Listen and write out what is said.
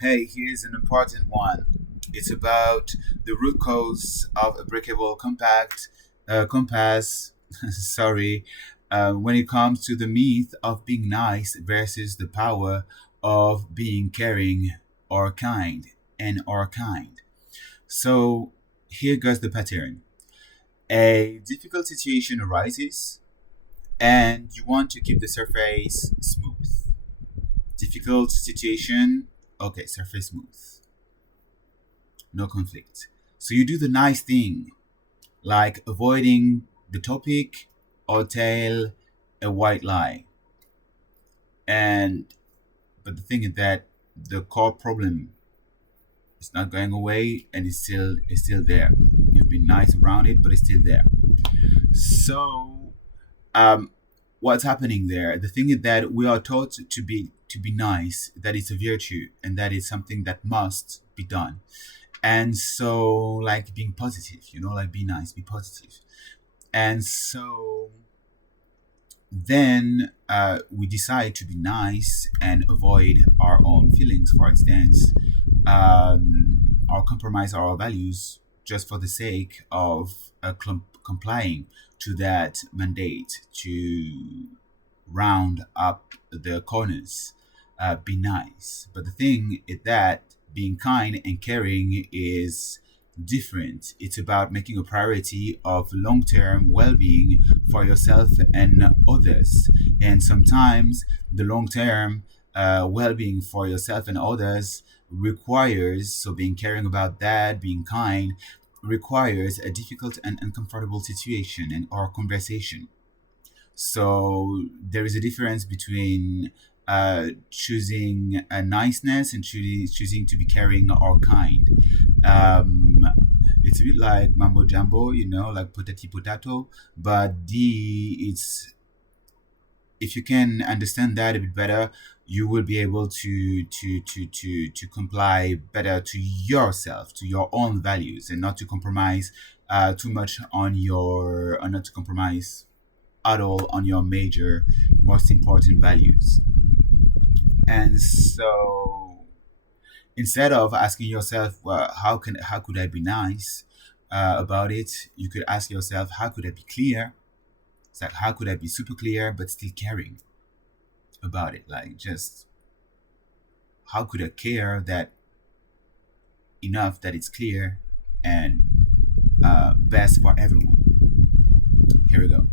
Hey, here's an important one. It's about the root cause of a breakable compass. Sorry, when it comes to the myth of being nice versus the power of being caring or kind or kind. So here goes the pattern. A difficult situation arises, and you want to keep the surface smooth. Difficult situation, okay, surface smooth, no conflict. So you do the nice thing, like avoiding the topic or tell a white lie. And but the thing is that the core problem is not going away and it's still there. You've been nice around it, but it's still there. So um what's happening there? The thing is that we are taught to be nice, that it's a virtue and that it's something that must be done. And so, like, being positive, like, be nice, be positive. And so then we decide to be nice and avoid our own feelings, for instance, or compromise our values just for the sake of complying to that mandate to round up the corners, be nice. But the thing is that being kind and caring is different. It's about making a priority of long term well being for yourself and others. And sometimes the long term well being for yourself and others requires, so being caring about that, being kind, requires a difficult and uncomfortable situation and or conversation. So there is a difference between choosing a niceness and choosing to be caring or kind. Um, it's a bit like mambo jumbo, like potati potato, but it's if you can understand that a bit better, you will be able to comply better to yourself, to your own values, and not to compromise too much on your, or not to compromise at all on your major, most important values. And so instead of asking yourself, well, how could I be nice about it, you could ask yourself, how could I be clear? It's like, how could I be super clear but still caring about it? Like, just how could I care that enough that it's clear and best for everyone? Here we go.